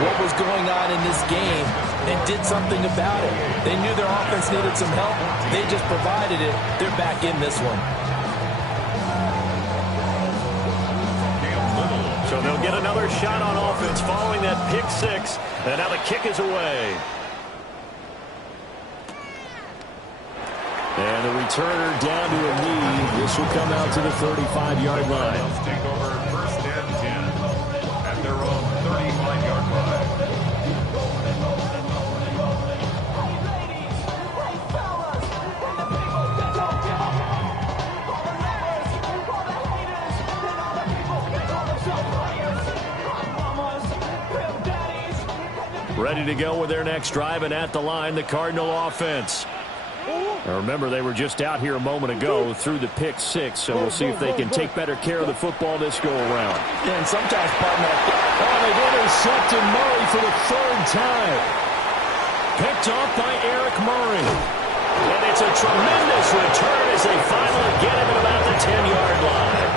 what was going on in this game and did something about it. They knew their offense needed some help. They just provided it. They're back in this one. So they'll get another shot on offense following that pick six. And now the kick is away. And the returner down to a knee. This will come out to the 35-yard line. They'll take over first and 10 at their own 35-yard line. Ready to go with their next drive, and at the line, the Cardinal offense. Now remember, they were just out here a moment ago through the pick six, so we'll see if they can take better care of the football this go-around. Yeah, and sometimes, partner, they've intercepted Murray for the third time. Picked off by Eric Murray. And it's a tremendous return as they finally get him at about the 10-yard line.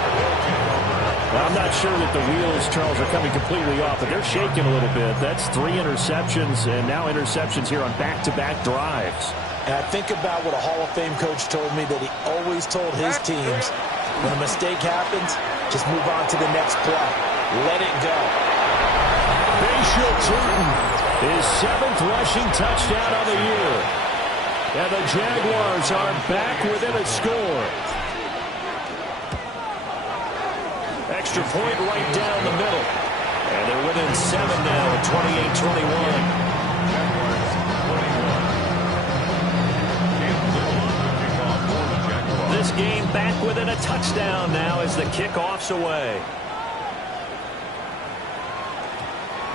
Well, I'm not sure that the wheels, Charles, are coming completely off, but they're shaking a little bit. That's 3 interceptions, and now interceptions here on back-to-back drives. And I think about what a Hall of Fame coach told me that he always told his teams, when a mistake happens, just move on to the next play. Let it go. Bashil Turton, his 7th rushing touchdown of the year. And the Jaguars are back within a score. Extra point right down the middle. And they're within 7 now at 28-21. This game back within a touchdown now as the kickoff's away.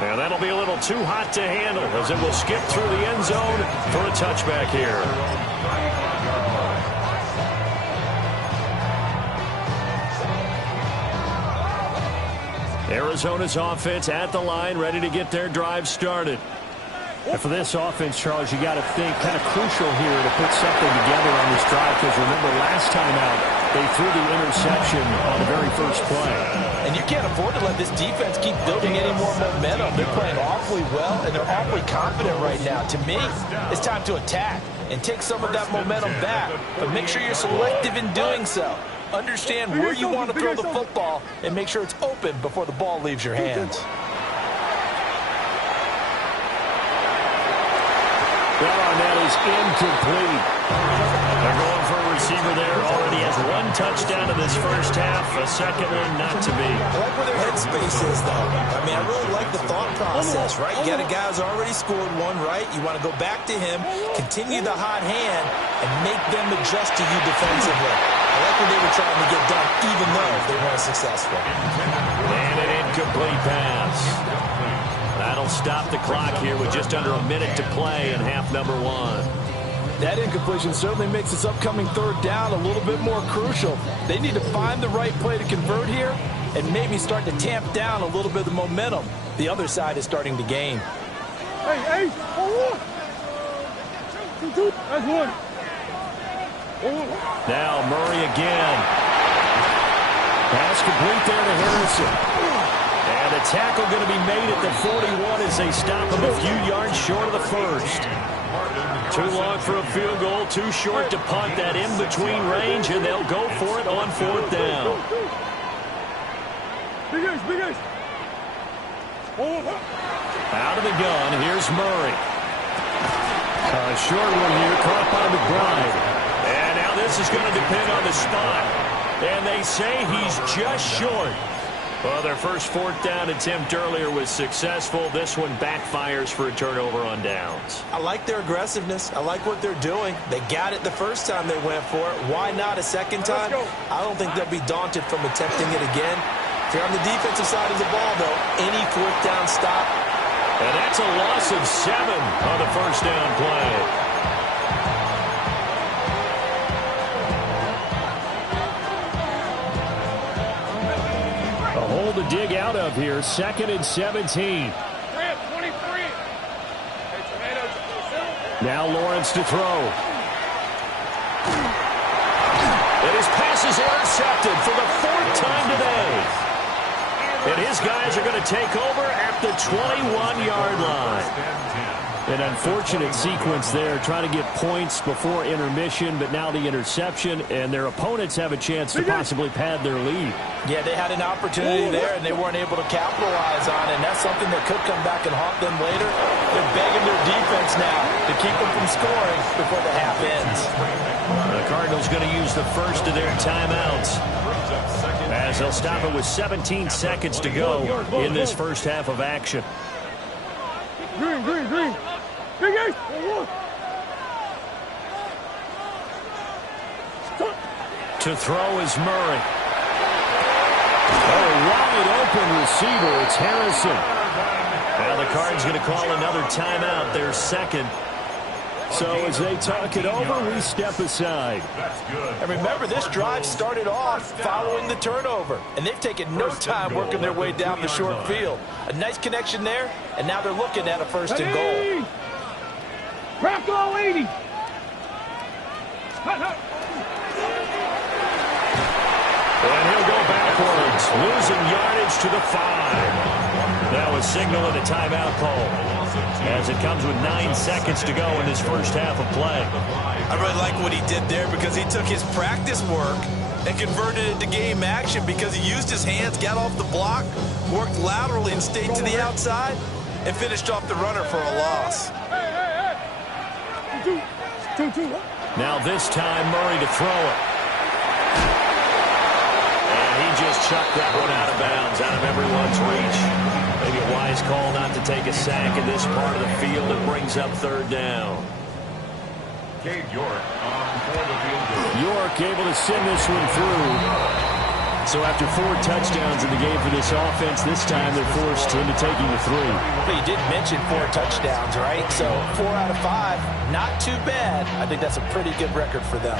And that'll be a little too hot to handle as it will skip through the end zone for a touchback here. Arizona's offense at the line, ready to get their drive started. And for this offense, Charles, you got to think kind of crucial here to put something together on this drive, because remember last time out they threw the interception on the very first play. And you can't afford to let this defense keep building any more momentum. They're playing awfully well, and they're awfully confident right now. To me, it's time to attack and take some of that momentum back, but make sure you're selective in doing so. Understand where you want to throw the football and make sure it's open before the ball leaves your hands. That is incomplete. They're going for a receiver there. Already has 1 touchdown in this first half. A second one not to be. I like where their headspace is, though. I mean, I really like the thought process, right? You got a guy who's already scored 1, right? You want to go back to him, continue the hot hand, and make them adjust to you defensively. I like what they were trying to get done, even though they weren't successful. And an incomplete pass. That'll stop the clock here with just under a minute to play in half number 1. That incompletion certainly makes this upcoming third down a little bit more crucial. They need to find the right play to convert here and maybe start to tamp down a little bit of the momentum the other side is starting to gain. Hey, that's one. Now Murray again. Pass complete there to Harrison. And a tackle going to be made at the 41 as they stop him a few yards short of the first. Too long for a field goal, too short to punt. That in-between range, and they'll go for it on 4th down. Big ace. Out of the gun, here's Murray. A short one here, caught by McBride. And now this is going to depend on the spot. And they say he's just short. Well, their first 4th down attempt earlier was successful. This one backfires for a turnover on downs. I like their aggressiveness. I like what they're doing. They got it the first time they went for it. Why not a second time? I don't think they'll be daunted from attempting it again. If you're on the defensive side of the ball, though, any 4th down stop. And that's a loss of 7 on the first down play. To dig out of here, 2nd and 17. Now Lawrence to throw. And his pass is intercepted for the 4th time today. And his guys are going to take over at the 21-yard line. An unfortunate sequence there, trying to get points before intermission, but now the interception, and their opponents have a chance to possibly pad their lead. Yeah, they had an opportunity there, and they weren't able to capitalize on it, and that's something that could come back and haunt them later. They're begging their defense now to keep them from scoring before the half ends. The Cardinals going to use the first of their timeouts, as they'll stop it with 17 seconds to go in this first half of action. Green, green, green. Big Ace. To throw is Murray. Oh, wide open receiver. It's Harrison. Now the Cards going to call another timeout, their second. So as they talk it over, we step aside. And remember, this drive started off following the turnover. And they've taken no time working their way down the short field. A nice connection there, and now they're looking at a first and goal. Crack all 80. And he'll go backwards, losing yardage to the 5. That was signaling a timeout call, as it comes with 9 seconds to go in this first half of play. I really like what he did there because he took his practice work and converted it to game action because he used his hands, got off the block, worked laterally and stayed to the outside, and finished off the runner for a loss. Now this time, Murray to throw it. And he just chucked that one out of bounds, out of everyone's reach. Maybe a wise call not to take a sack in this part of the field. It brings up third down. Cade York for the field goal. York able to send this one through. So after 4 touchdowns in the game for this offense, this time they're forced into taking the 3. But you did mention 4 touchdowns, right? So 4 out of 5, not too bad. I think that's a pretty good record for them.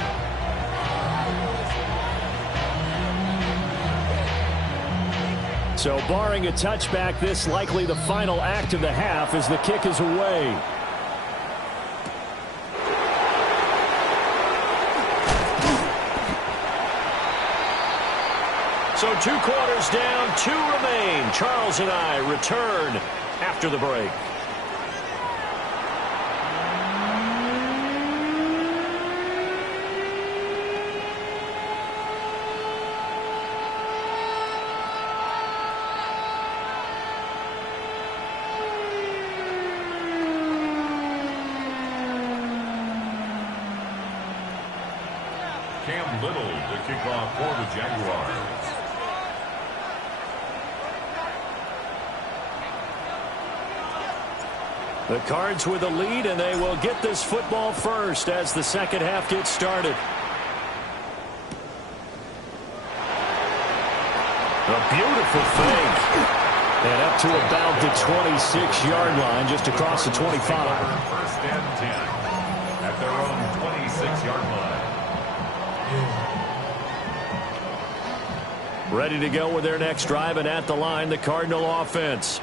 So barring a touchback, this likely the final act of the half as the kick is away. So 2 quarters down, 2 remain. Charles and I return after the break. Cam Little to kick off for the Jaguars. The Cards with the lead, and they will get this football first as the second half gets started. A beautiful fake. And up to about the 26-yard line, just across the 25. First and 10 at their own 26-yard line. Ready to go with their next drive, and at the line, the Cardinal offense.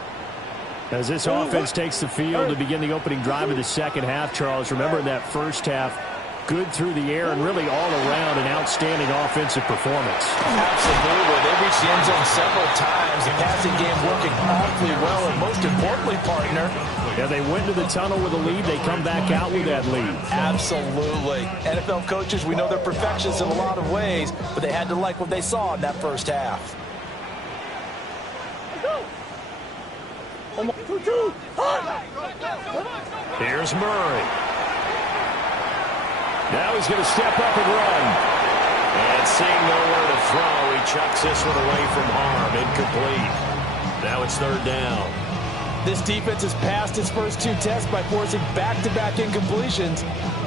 As this offense takes the field to begin the opening drive of the second half, Charles, remember in that first half, good through the air and really all around an outstanding offensive performance. Absolutely. They reached the end zone several times. The passing game working awfully well, and most importantly, partner, yeah, they went to the tunnel with a lead. They come back out with that lead. Absolutely. NFL coaches, we know they're perfectionists in a lot of ways, but they had to like what they saw in that first half. Here's Murray. Now he's going to step up and run. And seeing nowhere to throw, he chucks this one away from harm. Incomplete. Now it's third down. This defense has passed its first 2 tests by forcing back-to-back incompletions.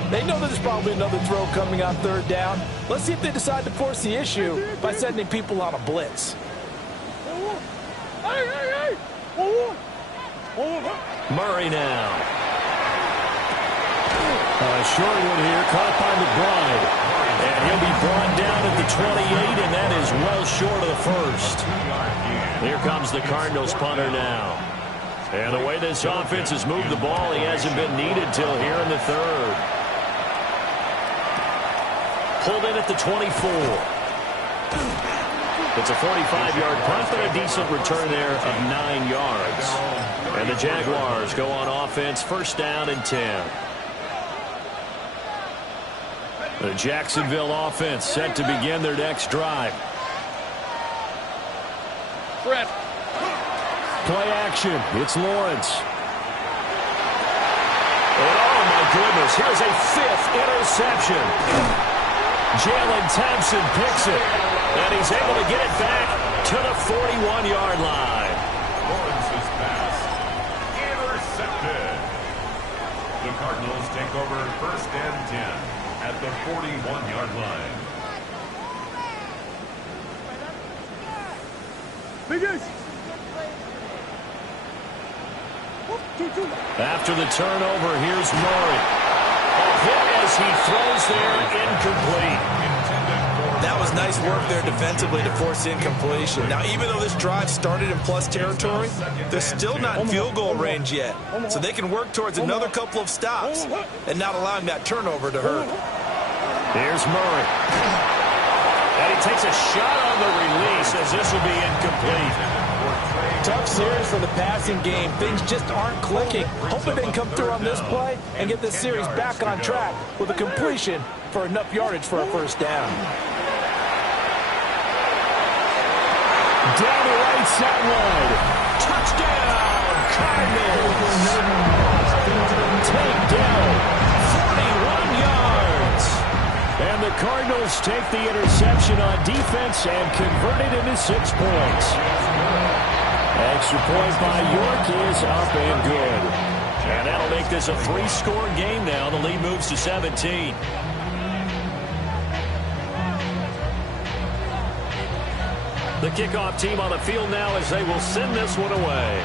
They know that there's probably another throw coming on third down. Let's see if they decide to force the issue by sending people on a blitz. Murray now. Short one here, caught by McBride. And he'll be brought down at the 28, and that is well short of the first. Here comes the Cardinals punter now. And the way this offense has moved the ball, he hasn't been needed till here in the third. Pulled in at the 24. It's a 45-yard punt, but a decent return there of 9 yards. And the Jaguars go on offense, first down and 10. The Jacksonville offense set to begin their next drive. Brett. Play action. It's Lawrence. And oh, my goodness. Here's a 5th interception. Jalen Thompson picks it. And he's able to get it back to the 41-yard line. Lawrence's pass intercepted. The Cardinals take over first and 10 at the 41-yard line. Biggest. After the turnover, here's Murray. A hit as he throws there, incomplete. That was nice work there defensively to force incompletion. Now, even though this drive started in plus territory, they're still not in field goal range yet. So they can work towards another couple of stops and not allowing that turnover to hurt. Here's Murray. And he takes a shot on the release as this will be incomplete. Tough series for the passing game. Things just aren't clicking. Hoping they can come through on this play and get this series back on track with a completion for enough yardage for a first down. Down the right sideline. Touchdown, Cardinals. Takedown, 41 yards. And the Cardinals take the interception on defense and convert it into 6 points. Extra point by York is up and good. And that'll make this a 3-score game now. The lead moves to 17. The kickoff team on the field now as they will send this one away.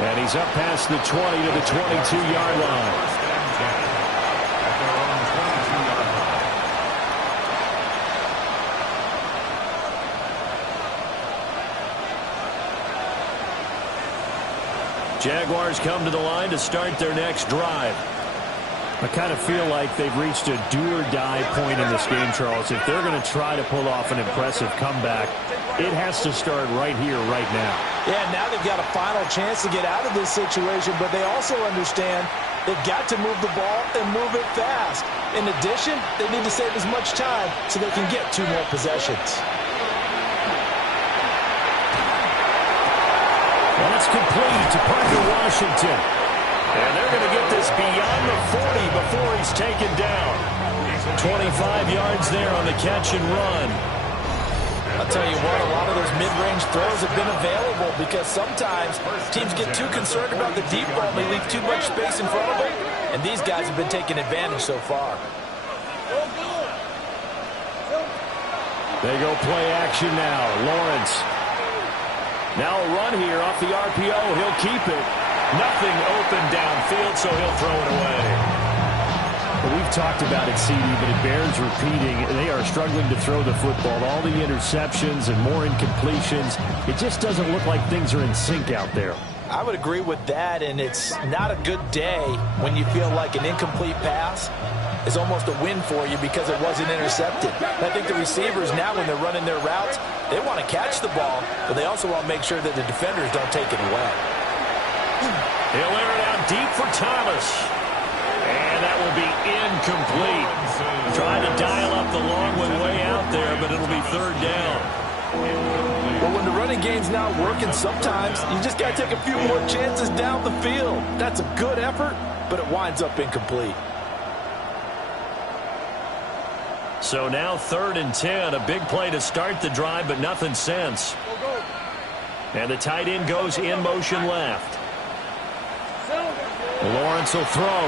And he's up past the 20 to the 22-yard line. Jaguars come to the line to start their next drive. I kind of feel like they've reached a do-or-die point in this game, Charles. If they're going to try to pull off an impressive comeback, it has to start right here, right now. Yeah, now they've got a final chance to get out of this situation, but they also understand they've got to move the ball and move it fast. In addition, they need to save as much time so they can get 2 more possessions. That's complete to Parker Washington. And they're going to get this beyond the 40 before he's taken down. 25 yards there on the catch and run. I'll tell you what, a lot of those mid-range throws have been available because sometimes teams get too concerned about the deep ball and they leave too much space in front of them. And these guys have been taking advantage so far. They go play action now. Lawrence. Now a run here off the RPO. He'll keep it. Nothing open downfield, so he'll throw it away. Well, we've talked about it, CD, but it bears repeating. They are struggling to throw the football. All the interceptions and more incompletions. It just doesn't look like things are in sync out there. I would agree with that, and it's not a good day when you feel like an incomplete pass is almost a win for you because it wasn't intercepted. I think the receivers now, when they're running their routes, they want to catch the ball, but they also want to make sure that the defenders don't take it away. He'll air it out deep for Thomas. And that will be incomplete. Trying to dial up the long one way out there, but it'll be 3rd down. Well, when the running game's not working, sometimes you just got to take a few more chances down the field. That's a good effort, but it winds up incomplete. So now 3rd and 10, a big play to start the drive, but nothing since. And the tight end goes in motion left. Lawrence will throw.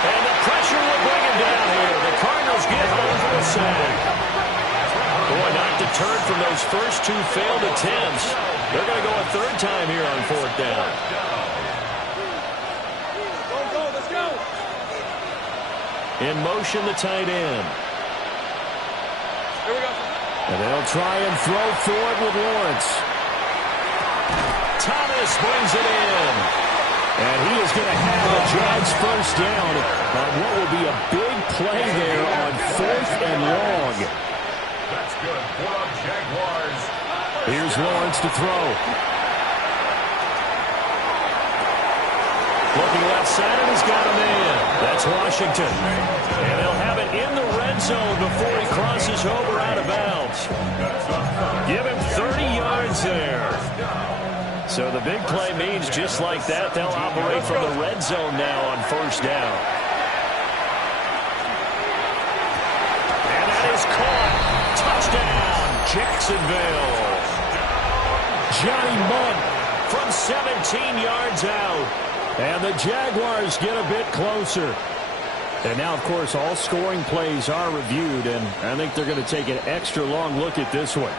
And the pressure will bring him down here. The Cardinals get home for a sack. Boy, not deterred from those first 2 failed attempts. They're going to go a 3rd time here on 4th down. In motion, the tight end. And they'll try and throw for it with Lawrence. Thomas brings it in. And he is going to have the Jags first down on what will be a big play there on 4th and long. That's good for the Jaguars. Here's Lawrence to throw. Looking left side, and he's got a man. That's Washington. And they'll have it in the red zone before he crosses over out of bounds. Give him 30 yards there. So the big play means just like that, they'll operate from the red zone now on first down. And that is caught. Touchdown, Jacksonville. Johnny Munn from 17 yards out. And the Jaguars get a bit closer. And now, of course, all scoring plays are reviewed, and I think they're going to take an extra long look at this one.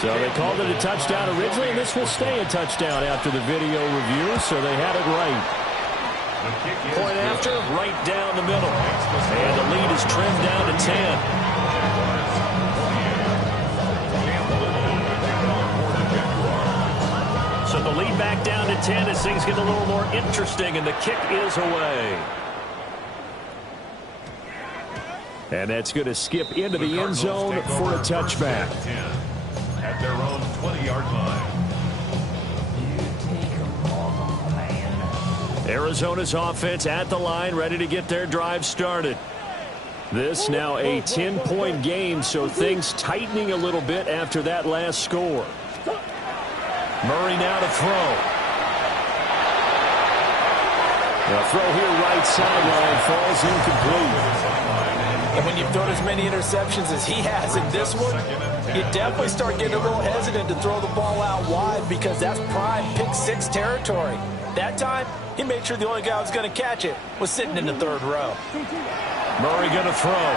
So they called it a touchdown originally, and this will stay a touchdown after the video review, so they had it right. Point after, right down the middle. And the lead is trimmed down to 10. So the lead back down to 10 as things get a little more interesting, and the kick is away. And that's going to skip into the end zone for a touchback. At their own 20-yard line. Arizona's offense at the line, ready to get their drive started. This now a 10-point game, so things tightening a little bit after that last score. Murray now to throw. The throw here right sideline falls incomplete. And when you've thrown as many interceptions as he has in this one, you definitely start getting a little hesitant to throw the ball out wide because that's prime pick six territory. That time, he made sure the only guy who was going to catch it was sitting in the third row. Murray going to throw.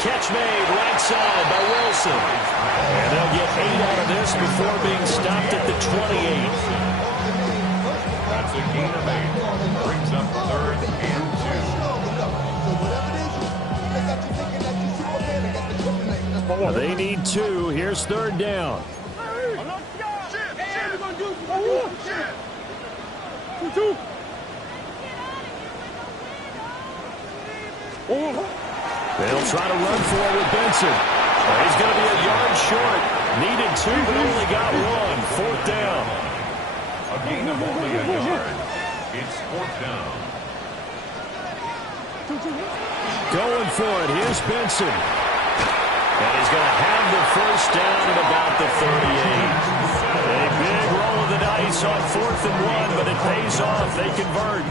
Catch made right side by Wilson. And they'll get 8 out of this before being stopped at the 28. That's a gain of 8. Brings up 3rd and 2. They need 2. Here's 3rd down. They'll try to run for it with Benson. He's going to be a yard short. Needed 2, but only got 1. 4th down. A gain of only a yard. It's 4th down. Going for it. Here's Benson. And he's going to have the first down at about the 38. A big roll of the dice on 4th and 1, but it pays off. They convert.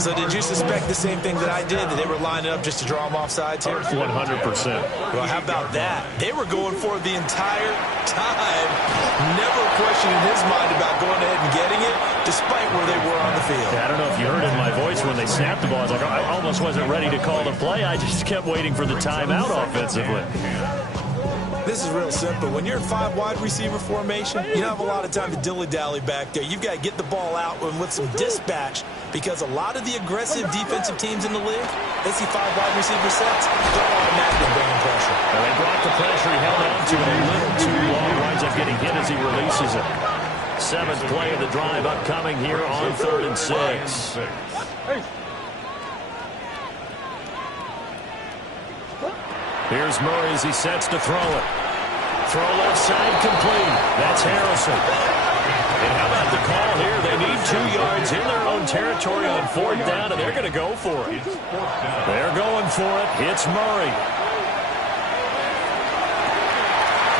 So did you suspect the same thing that I did, that they were lining up just to draw them off sides here? 100%. Well, how about that? They were going for it the entire time. Never a question in his mind about going ahead and getting it, despite where they were on the field. Yeah, I don't know if you heard it in my voice when they snapped the ball. I was like, I almost wasn't ready to call the play. I just kept waiting for the timeout offensively. This is real simple. When you're in 5 wide receiver formation, you don't have a lot of time to dilly-dally back there. You've got to get the ball out with some dispatch, because a lot of the aggressive defensive teams in the league, they see 5 wide receiver sets, they're automatically bringing pressure. And they brought the pressure. He held on to it a little too long. Winds up getting hit as he releases it. 7th play of the drive upcoming here on 3rd and 6. Here's Murray as he sets to throw it. Throw left side complete. That's Harrison. And how about the call here? They need 2 yards in their own territory on 4th down, and they're going to go for it. They're going for it. It's Murray.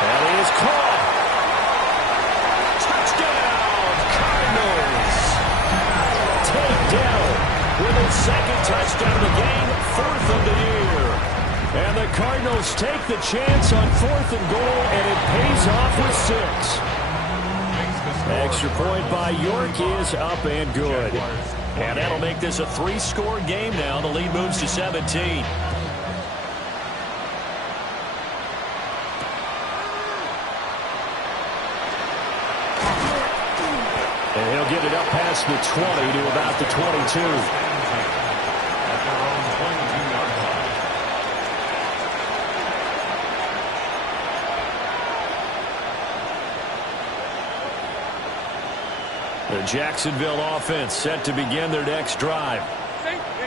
And he is caught. Touchdown, Cardinals. Takedown with his 2nd touchdown of the game, 4th of the year. And the Cardinals take the chance on 4th and goal, and it pays off with 6. Extra point by York is up and good. And that'll make this a 3-score game now. The lead moves to 17. And he'll get it up past the 20 to about the 22. The Jacksonville offense set to begin their next drive.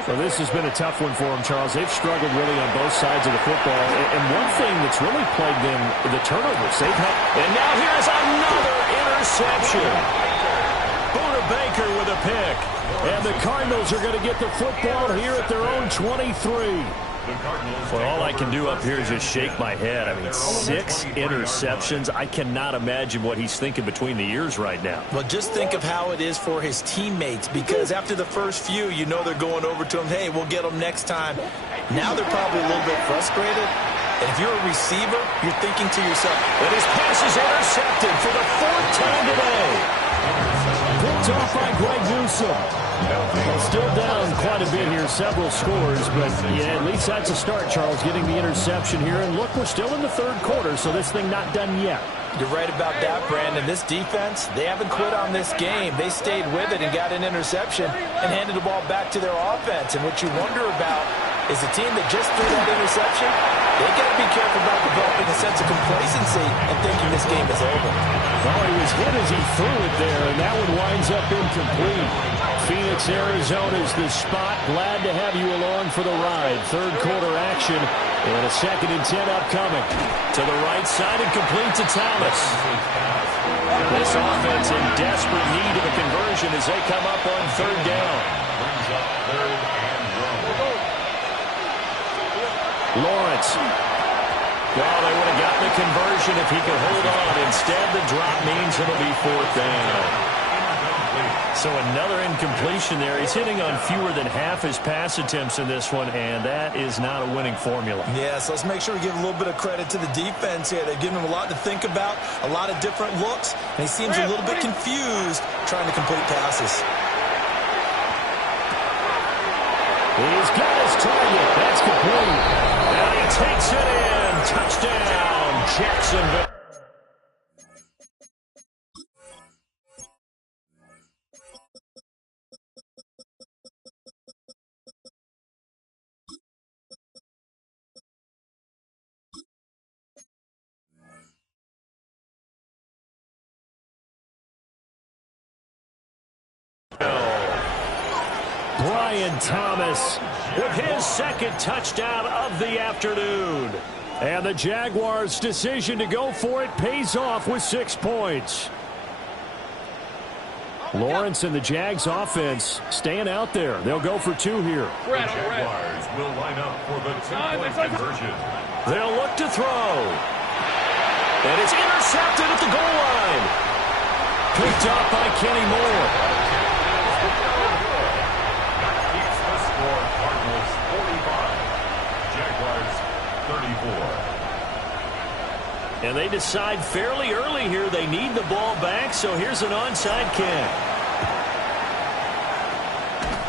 Well, this has been a tough one for them, Charles. They've struggled really on both sides of the football. And one thing that's really plagued them, the turnovers. They've had. And now here's another interception. Buda Baker with a pick. And the Cardinals are going to get the football here at their own 23. Well, all I can do up here is just shake my head. I mean, 6 interceptions. I cannot imagine what he's thinking between the ears right now. Well, just think of how it is for his teammates, because after the first few, you know they're going over to him, hey, we'll get them next time. Now they're probably a little bit frustrated. And if you're a receiver, you're thinking to yourself, and his pass is intercepted for the 4th time today. Picked off by Greg Newsome. Well, still down quite a bit here, several scores, but yeah, at least that's a start, Charles, getting the interception here. And look, we're still in the 3rd quarter, so this thing not done yet. You're right about that, Brandon. This defense, they haven't quit on this game. They stayed with it and got an interception and handed the ball back to their offense. And what you wonder about is a team that just threw that interception, they got to be careful about developing a sense of complacency and thinking this game is over. Well, he was hit as he threw it there, and that one winds up incomplete. Phoenix, Arizona is the spot. Glad to have you along for the ride. 3rd quarter action, and a 2nd and 10 upcoming. To the right side and complete to Thomas. This offense in desperate need of a conversion as they come up on 3rd down. Lawrence. Oh, they would have gotten the conversion if he could hold on. Instead, the drop means it'll be 4th down. So another incompletion there. He's hitting on fewer than half his pass attempts in this one, and that is not a winning formula. Yes, let's make sure we give a little bit of credit to the defense here. They've given him a lot to think about, a lot of different looks, and he seems a little bit confused trying to complete passes. He's got his target. That's complete. And he takes it in. Touchdown, Jacksonville. Brian Thomas with his 2nd touchdown of the afternoon. And the Jaguars' decision to go for it pays off with 6 points. Lawrence and the Jags offense staying out there. They'll go for 2 here. The Jaguars will line up for the 2-point conversion. They'll look to throw. And it's intercepted at the goal line. Picked up by Kenny Moore. Cardinals 45, Jaguars 34. And they decide fairly early here they need the ball back, so here's an onside kick.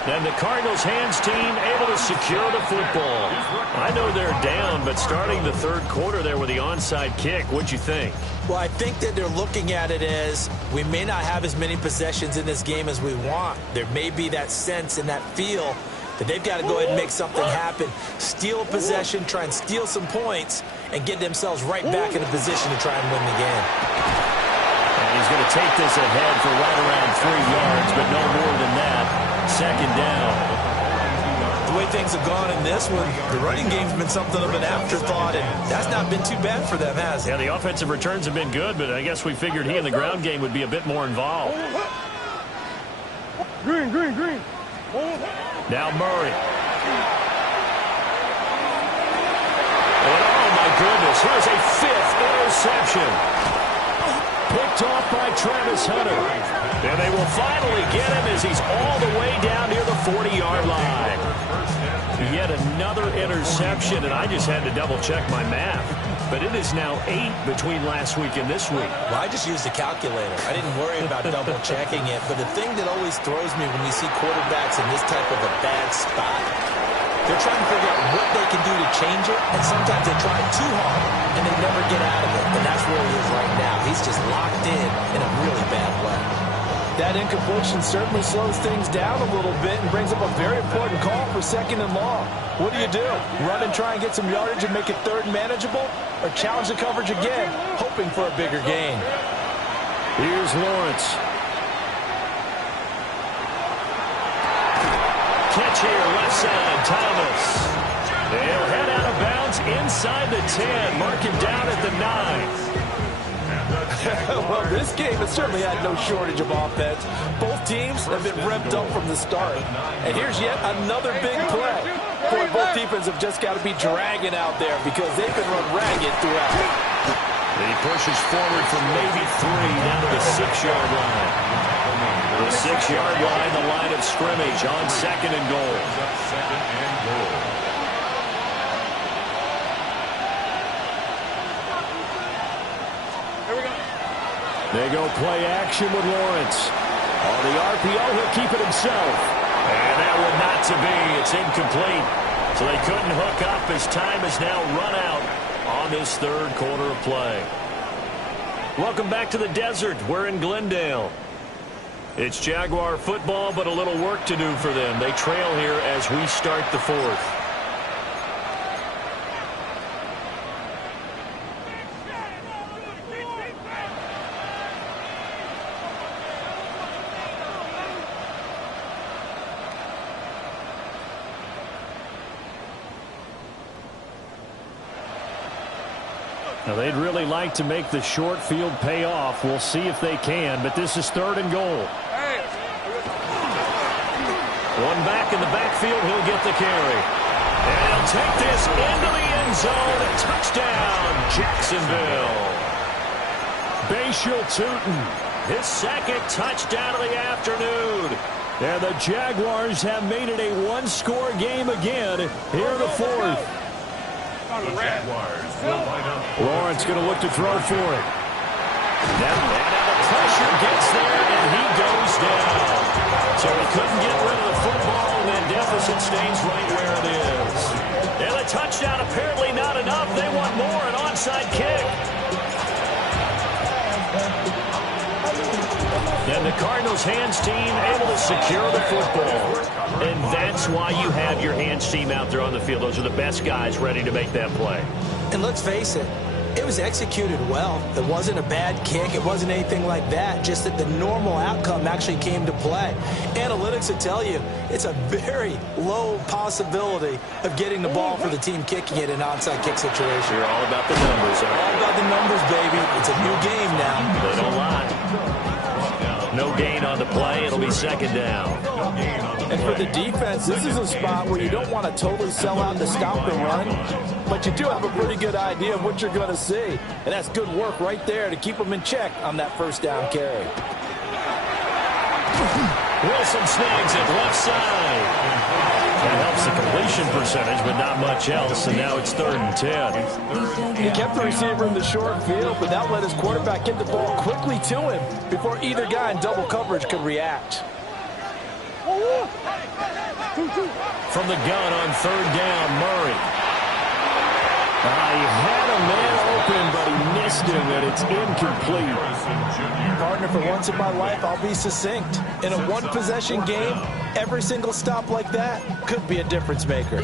And the Cardinals hands team able to secure the football. I know they're down, but starting the 3rd quarter there with the onside kick, what'd you think? Well, I think that they're looking at it as we may not have as many possessions in this game as we want. There may be that sense and that feel that they've got to go ahead and make something happen, steal a possession, try and steal some points, and get themselves right back in a position to try and win the game. And he's going to take this ahead for right around 3 yards, but no more than that. 2nd down. The way things have gone in this one, the running game's been something of an afterthought, and that's not been too bad for them, has it? Yeah, the offensive returns have been good, but I guess we figured he in the ground game would be a bit more involved. Green, green, green. Now Murray. And oh my goodness, here's a 5th interception. Picked off by Travis Hunter. And they will finally get him as he's all the way down near the 40-yard line. Yet another interception, and I just had to double-check my math. But it is now 8 between last week and this week. Well, I just used a calculator. I didn't worry about double-checking it. But the thing that always throws me when you see quarterbacks in this type of a bad spot, they're trying to figure out what they can do to change it, and sometimes they try too hard, and they never get out of it. And that's where he is right now. He's just locked in a really bad way. That incompletion certainly slows things down a little bit and brings up a very important call for 2nd and long. What do? Run and try and get some yardage and make it 3rd manageable, or challenge the coverage again, hoping for a bigger gain? Here's Lawrence. catch here, left side, Thomas. They'll head out of bounds inside the 10. Mark him down at the 9. Well, this game has certainly had no shortage of offense. Both teams have been revved up from the start. And here's yet another big play. Boy, both defenses have just got to be dragging out there because they've been run ragged throughout. He pushes forward from maybe 3 down to the 6-yard line. The 6-yard line, the line of scrimmage on 2nd and goal. Second and goal. They go play action with Lawrence. On the RPO, he'll keep it himself. And that one not to be. It's incomplete. So they couldn't hook up as time has now run out on this 3rd quarter of play. Welcome back to the desert. We're in Glendale. It's Jaguar football, but a little work to do for them. They trail here as we start the 4th. Now, they'd really like to make the short field pay off. We'll see if they can, but this is 3rd and goal. One back in the backfield, he'll get the carry. And he'll take this into the end zone. A touchdown, Jacksonville. Bashal Tootin, his 2nd touchdown of the afternoon. And the Jaguars have made it a 1-score game again here in the 4th. The Jaguars will line up. Lawrence going to look to throw for it. Now the pressure gets there, and he goes down. So he couldn't get rid of the football, and that deficit stays right where it is. And a touchdown apparently not enough. They want more, an onside kick. And the Cardinals' hands team able to secure the football. And that's why you have your hands team out there on the field. Those are the best guys ready to make that play. And let's face it, it was executed well. It wasn't a bad kick. It wasn't anything like that. Just that the normal outcome actually came to play. Analytics will tell you it's a very low possibility of getting the ball for the team kicking it in an onside kick situation. You're all about the numbers, aren't you? All about the numbers, baby. It's a new game now. They don't lie. No gain on the play. It'll be 2nd down. And for the defense, this is a spot where you don't want to totally sell out to stop the run, but you do have a pretty good idea of what you're going to see. And that's good work right there to keep them in check on that 1st down carry. Wilson snags it left side. That helps the completion percentage, but not much else, and now it's 3rd and 10. He kept the receiver in the short field, but that let his quarterback get the ball quickly to him before either guy in double coverage could react. From the gun on 3rd down, Murray. He had a man open, but he missed him, and it's incomplete. Partner, for once in my life, I'll be succinct. In a 1-possession game, every single stop like that could be a difference maker.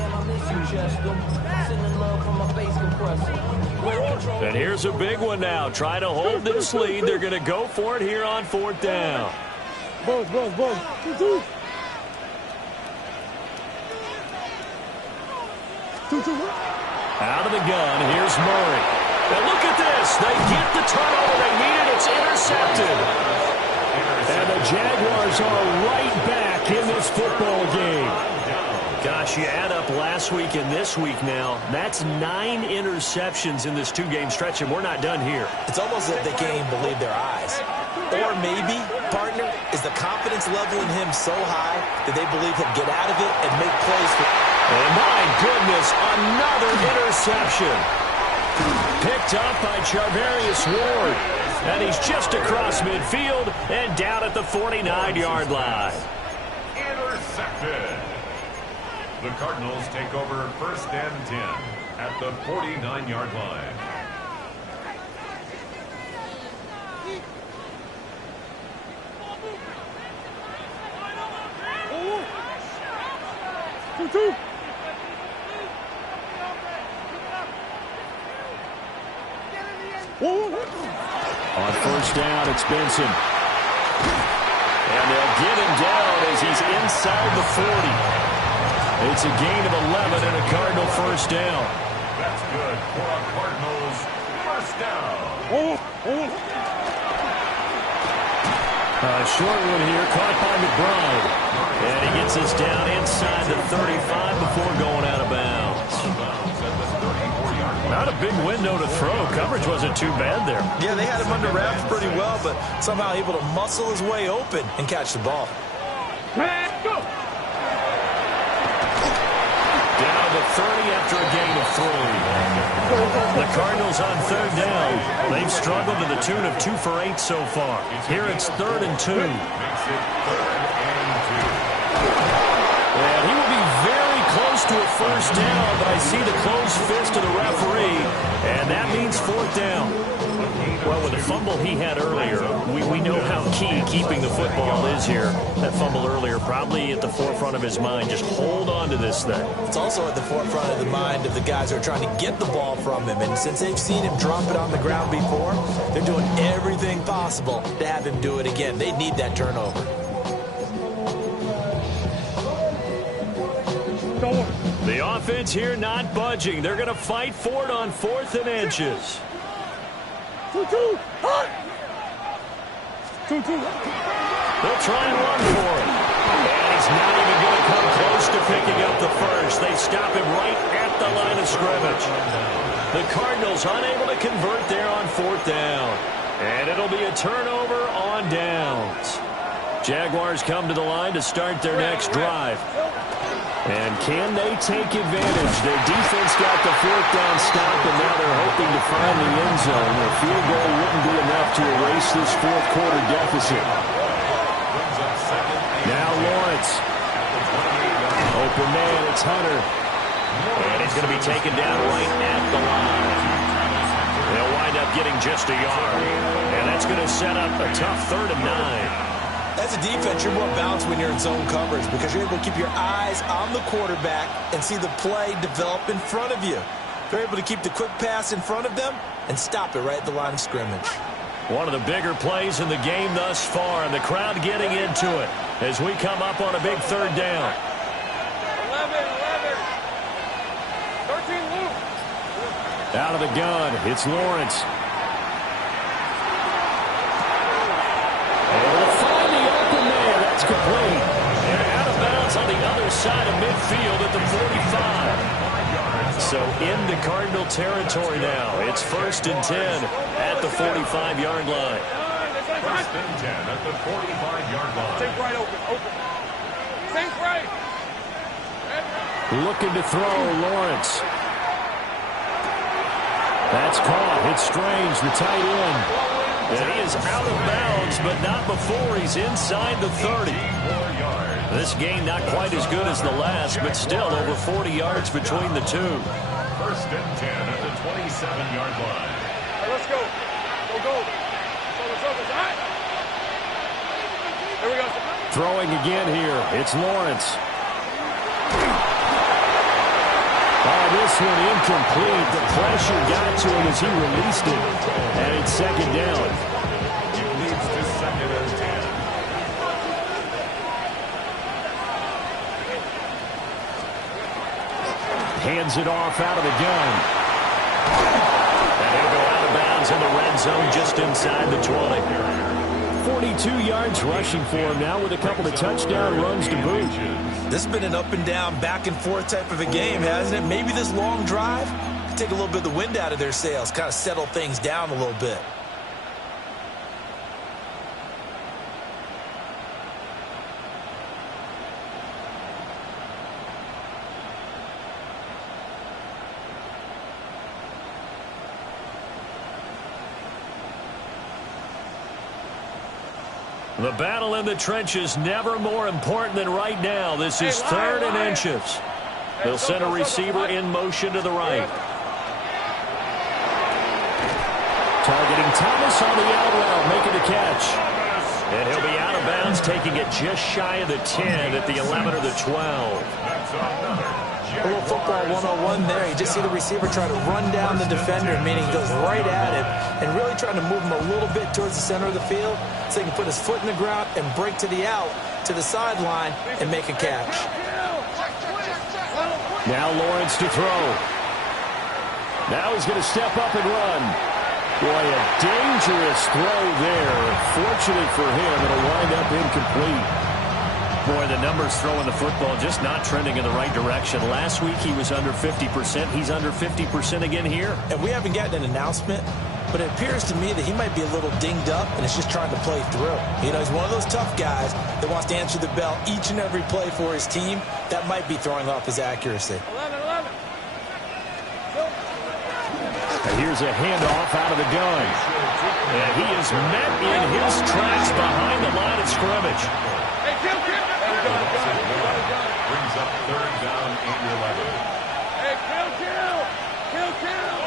And here's a big one now. Trying to hold this lead. They're going to go for it here on 4th down. Out of the gun, here's Murray. And look at this. They get the turnover they needed. It's intercepted. And the Jaguars are right back in this football game. Gosh, you add up last week and this week now. That's 9 interceptions in this 2-game stretch, and we're not done here. It's almost as if they can't even believe their eyes. Or maybe, partner, is the confidence level in him so high that they believe he'll get out of it and make plays for... And my goodness, another interception. Picked up by Charvarius Ward. And he's just across midfield and down at the 49-yard line. Intercepted. The Cardinals take over 1st and 10 at the 49-yard line. On 1st down, it's Benson. And they'll get him down as he's inside the 40. It's a gain of 11 and a Cardinal first down. That's good for a Cardinals first down. Short one here, caught by McBride. And he gets us down inside the 35 before going out of bounds. Not a big window to throw. Coverage wasn't too bad there. Yeah, they had him under wraps pretty well, but somehow able to muscle his way open and catch the ball. Go. Down to the 30 after a gain of 3. The Cardinals on third down. They've struggled to the tune of 2 for 8 so far. Here it's 3rd and 2. Makes it 3rd and 2. And he will be very close to a first down, but I see the closed fist of the referee, and that means 4th down. Well, with the fumble he had earlier, we know how key keeping the football is here. That fumble earlier probably at the forefront of his mind. Just hold on to this thing. It's also at the forefront of the mind of the guys who are trying to get the ball from him. And since they've seen him drop it on the ground before, they're doing everything possible to have him do it again. They need that turnover. The offense here not budging. They're going to fight for it on 4th and inches. 2-2. 2-2. They'll try and run for it. And he's not even going to come close to picking up the first. They stop him right at the line of scrimmage. The Cardinals unable to convert there on 4th down. And it'll be a turnover on downs. Jaguars come to the line to start their next drive. And can they take advantage? Their defense got the 4th down stop, and now they're hoping to find the end zone. A field goal wouldn't be enough to erase this 4th quarter deficit. Now Lawrence. Open man, it's Hunter. And he's going to be taken down right at the line. They'll wind up getting just a yard. And that's going to set up a tough 3rd and 9. As a defense, you're more balanced when you're in zone coverage because you're able to keep your eyes on the quarterback and see the play develop in front of you. They're able to keep the quick pass in front of them and stop it right at the line of scrimmage. One of the bigger plays in the game thus far, and the crowd getting into it as we come up on a big 3rd down. 11. 13 loose. Out of the gun, it's Lawrence. Complete. And out of bounds on the other side of midfield at the 45. So into Cardinal territory now. It's 1st and 10 at the 45-yard line. 1st and 10 at the 45-yard line. Think right, open. Think right. Looking to throw, Lawrence. That's caught. It's Strange, the tight end. And he is out of bounds, but not before he's inside the 30. This game not quite as good as the last, but still over 40 yards between the two. 1st and 10 at the 27-yard line. Right, let's go. Go. Here we go. Throwing again here. It's Lawrence. Oh, this one incomplete. The pressure got to him as he released it. And it's 2nd down. It leads to 2nd and 10. Hands it off out of the gun. And he'll go out of bounds in the red zone just inside the 20. 42 yards rushing for him now with a couple of touchdown runs to boot. This has been an up and down, back and forth type of a game, hasn't it? Maybe this long drive could take a little bit of the wind out of their sails, kind of settle things down a little bit. The battle in the trenches never more important than right now. This is 3rd and inches. They'll send a receiver in motion to the right. Targeting Thomas on the out route, making the catch. And he'll be out of bounds, taking it just shy of the 10 at the 11 or the 12. A little football 101 there. You just see the receiver try to run down the defender, meaning he goes right at him, and really trying to move him a little bit towards the center of the field so he can put his foot in the ground and break to the out, to the sideline, and make a catch. Now Lawrence to throw. Now he's going to step up and run. Boy, a dangerous throw there. Fortunate for him, it'll wind up incomplete. Boy, the numbers throwing the football just not trending in the right direction. Last week he was under 50%. He's under 50% again here. And we haven't gotten an announcement, but it appears to me that he might be a little dinged up and is just trying to play through. You know, he's one of those tough guys that wants to answer the bell each and every play for his team. That might be throwing off his accuracy. 11. And here's a handoff out of the gun. And he is met in his tracks behind the line of scrimmage. Hey, kill. Brings up third down and 11. Hey, kill.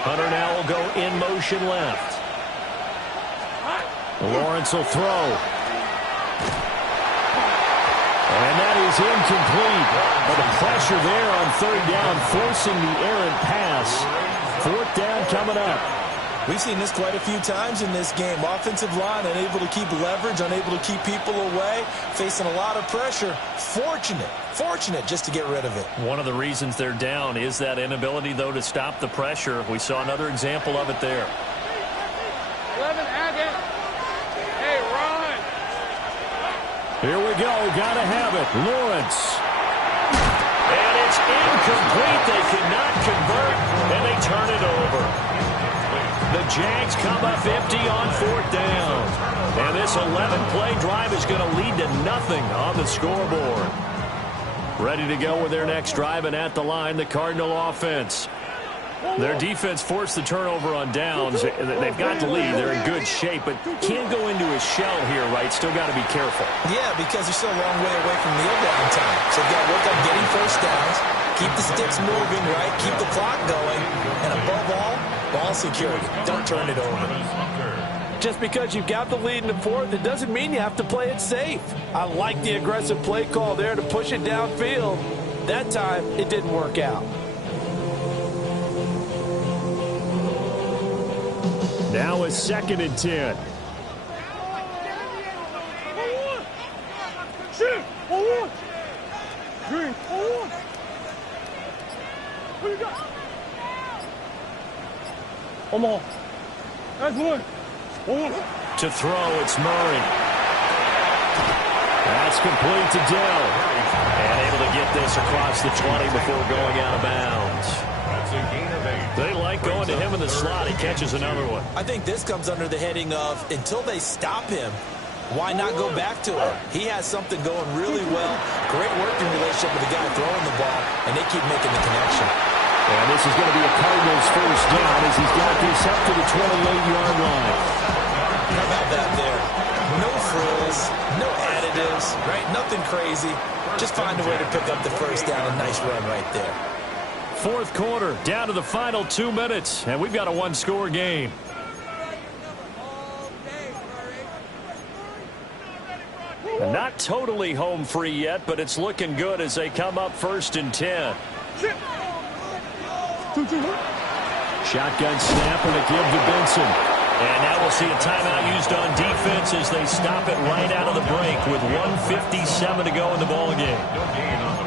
Hunter now will go in motion left. Lawrence will throw. And that is incomplete. But the pressure there on third down, forcing the errant pass. Fourth down coming up. We've seen this quite a few times in this game. Offensive line unable to keep leverage, unable to keep people away, facing a lot of pressure. Fortunate just to get rid of it. One of the reasons they're down is that inability, though, to stop the pressure. We saw another example of it there. 11, Agate. Hey, run. Here we go. Got to have it. Lawrence. And it's incomplete. They could not convert, and they turn it over. The Jags come up empty on fourth down. And this 11-play drive is going to lead to nothing on the scoreboard. Ready to go with their next drive, and at the line, the Cardinal offense. Their defense forced the turnover on downs. They've got the lead. They're in good shape, but can't go into a shell here, right? Still got to be careful. Yeah, because they're still a long way away from kneel down time. So they've got to work on getting first downs, keep the sticks moving, right? Keep the clock going, and above all, ball security. Don't turn it over. Just because you've got the lead in the fourth, it doesn't mean you have to play it safe. I like the aggressive play call there to push it downfield. That time, it didn't work out. Now it's 2nd and 10. Shoot. Green. What you got? Come on. That's one. To throw, it's Murray. That's complete to Dell. And able to get this across the 20 before going out of bounds. That's a gain of 8. They like going to him in the slot. He catches another one. I think this comes under the heading of until they stop him, why not go back to him? He has something going really well. Great working relationship with the guy throwing the ball, and they keep making the connection. And this is going to be a Cardinals first down as he's got this up to the 28-yard line. How about that there? No frills, no additives, right? Nothing crazy. Just find a way to pick up the first down. A nice run right there. Fourth quarter, down to the final 2 minutes, and we've got a one-score game. Not totally home free yet, but it's looking good as they come up 1st and 10. Shotgun snap and a give to Benson. And now we'll see a timeout used on defense as they stop it right out of the break with 1:57 to go in the ballgame.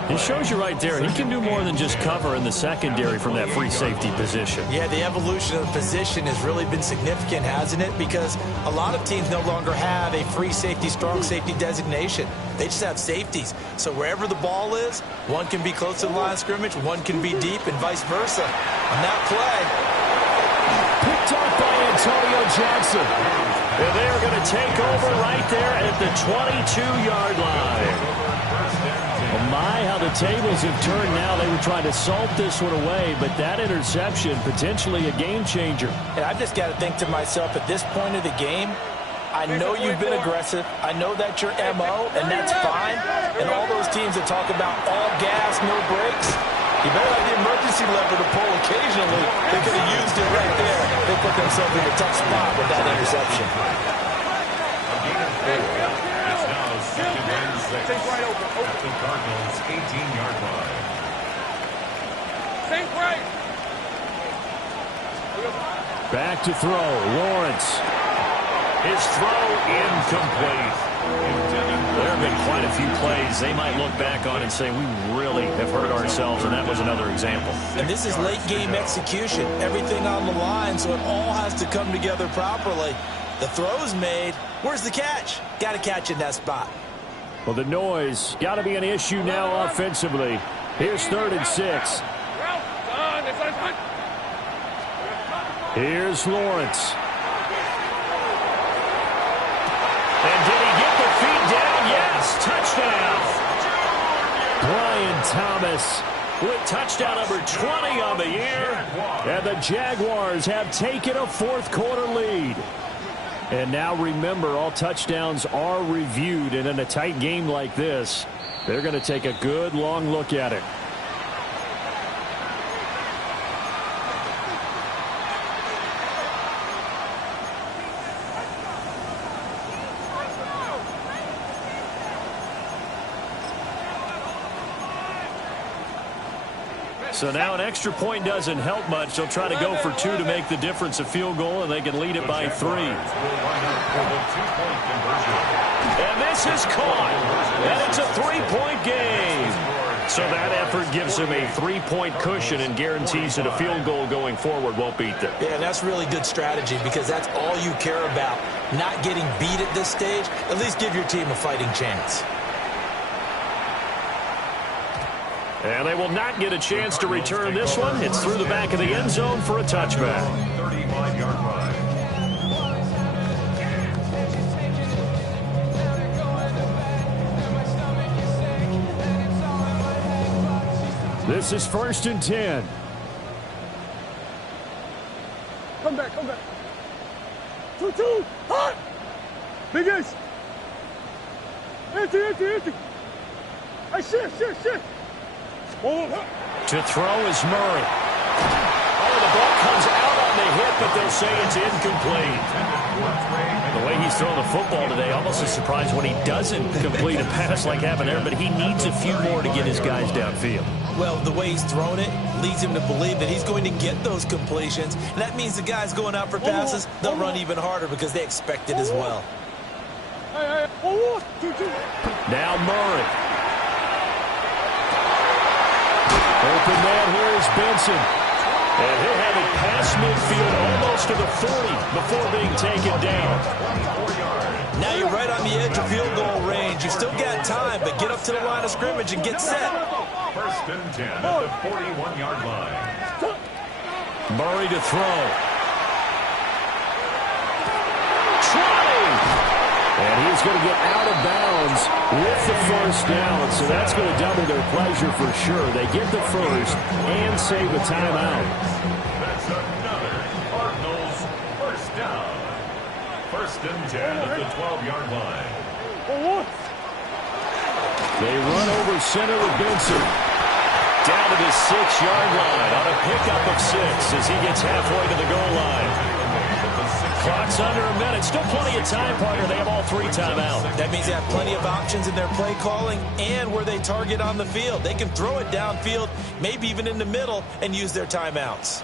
It shows you right there, he can do more than just cover in the secondary from that free safety position. Yeah, the evolution of the position has really been significant, hasn't it? Because a lot of teams no longer have a free safety, strong safety designation. They just have safeties. So wherever the ball is, one can be close to the line of scrimmage, one can be deep, and vice versa. On that play, picked off by Antonio Jackson. And they're going to take over right there at the 22-yard line. Oh my, how the tables have turned now. They were trying to salt this one away, but that interception, potentially a game changer. And I've just got to think to myself, at this point of the game, I know you've been aggressive. I know that's your MO, and that's fine. And all those teams that talk about all gas, no brakes, you better have the emergency lever to pull occasionally. They could have used it right there. They put themselves in a tough spot with that interception. It's now 2nd and 6 at the Cardinals' 18-yard line. Think right. Back to throw, Lawrence. His throw incomplete. There have been quite a few plays they might look back on and say, we really have hurt ourselves, and that was another example. And this is late game execution. Everything on the line, so it all has to come together properly. The throw's made. Where's the catch? Got to catch in that spot. Well, the noise got to be an issue now offensively. Here's 3rd and 6. Here's Lawrence. And did he get the feet down? Yes, touchdown. Brian Thomas with touchdown number 20 on the year. And the Jaguars have taken a 4th quarter lead. And now remember, all touchdowns are reviewed, and in a tight game like this, they're going to take a good long look at it. So now an extra point doesn't help much. They'll try to go for 2 to make the difference a field goal, and they can lead it by 3. And this is caught. And it's a 3-point game. So that effort gives them a 3-point cushion and guarantees that a field goal going forward won't beat them. Yeah, that's really good strategy because that's all you care about. Not getting beat at this stage. At least give your team a fighting chance. And they will not get a chance to return this one. It's through the back of the end zone for a touchback. 35-yard line. This is 1st and 10. Come back, come back. 2-2, hot! Big Ace. Empty. Hey, shit. To throw is Murray. Oh, the ball comes out on the hit, but they'll say it's incomplete. The way he's throwing the football today, almost a surprise when he doesn't complete a pass like happened there, but he needs a few more to get his guys downfield. Well, the way he's thrown it leads him to believe that he's going to get those completions. And that means the guys going out for passes, they'll run even harder because they expect it as well. Now Murray. Open man here is Benson. And he'll have it past midfield almost to the 40 before being taken down. Now you're right on the edge of field goal range. You still got time, but get up to the line of scrimmage and get set. 1st and 10 at the 41-yard line. Murray to throw. Trying. And he's going to get out of bounds with the 1st down. So that's going to double their pleasure for sure. They get the 1st and save a timeout. That's another Cardinals 1st down. 1st and 10 at the 12-yard line. They run over center with Benson. Down to the 6-yard line on a pickup of 6 as he gets halfway to the goal line. Clock's under a minute. Still plenty of time, partner. They have all 3 timeouts. That means they have plenty of options in their play calling and where they target on the field. They can throw it downfield, maybe even in the middle, and use their timeouts.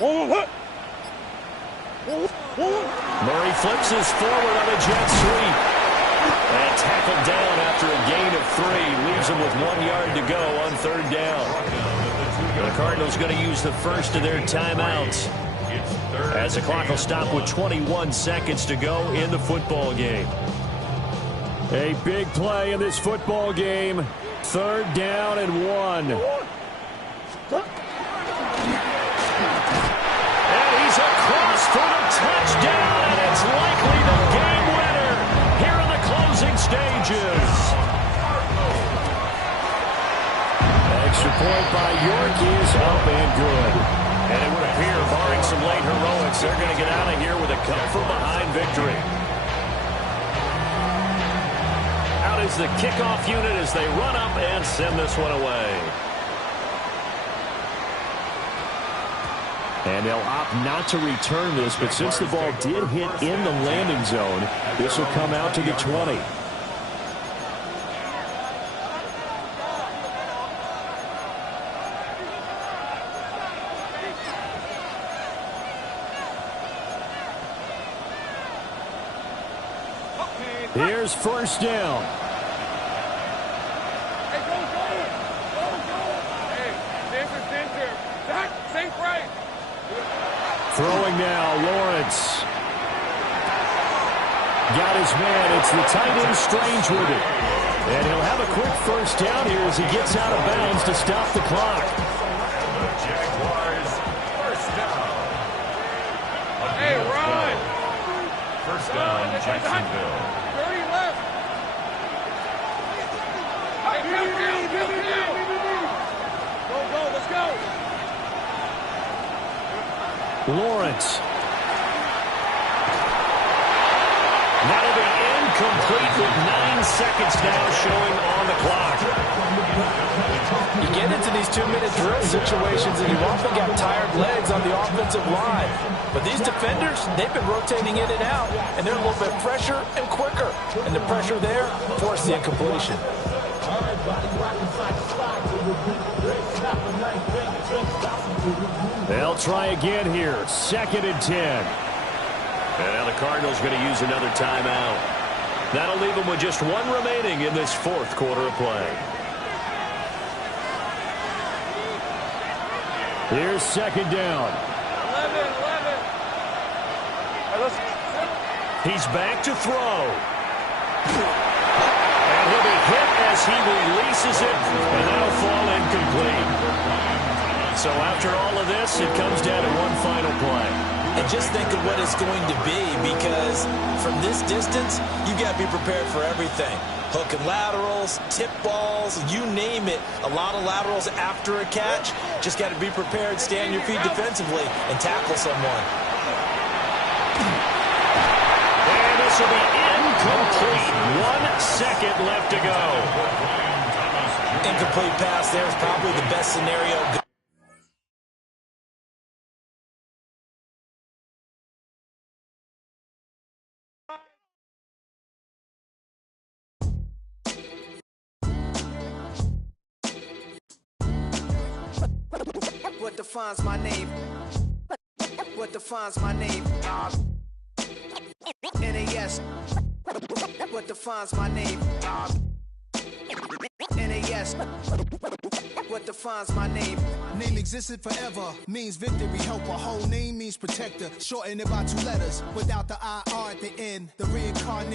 Murray flips this forward on a jet sweep. And tackled down after a gain of 3. Leaves him with 1 yard to go on 3rd down. The Cardinals going to use the first of their timeouts as the clock will stop with 21 seconds to go in the football game. A big play in this football game. 3rd down and 1. And he's across for the touchdown, and it's likely the game winner here in the closing stages. Extra point by York is up and good. And it would appear, barring some late heroics, they're going to get out of here with a come-from-behind victory. Out is the kickoff unit as they run up and send this one away. And they'll opt not to return this, but since the ball did hit in the landing zone, this will come out to the 20. Here's first down. Hey, go. Hey, center. Zach, safe right. Throwing now, Lawrence. Got his man. It's the tight end Strange with it. And he'll have a quick first down here as he gets out of bounds to stop the clock. The Jaguars, first down. Hey, run. First down, Jacksonville. 30 left. Hey, down. Go, let's go. Lawrence. That'll be incomplete with 9 seconds now showing on the clock. You get into these 2-minute drill situations and you often got tired legs on the offensive line. But these defenders, they've been rotating in and out, and they're a little bit fresher and quicker. And the pressure there forced the incompletion. They'll try again here. 2nd and 10. And now the Cardinals going to use another timeout. That'll leave them with just 1 remaining in this 4th quarter of play. Here's 2nd down. 11. He's back to throw. And he'll be hit as he releases it, and that'll fall incomplete. So after all of this, it comes down to one final play. And just think of what it's going to be, because from this distance, you've got to be prepared for everything. Hook and laterals, tip balls, you name it. A lot of laterals after a catch. Just got to be prepared, stay on your feet defensively, and tackle someone. And this will be incomplete. 1 second left to go. Incomplete pass there is probably the best scenario. What defines my name? What defines my name? NAS. What defines my name? NAS. What defines my name? Name existed forever, means victory, helper. Whole name means protector. Shorten it by 2 letters, without the IR at the end. The reincarnation.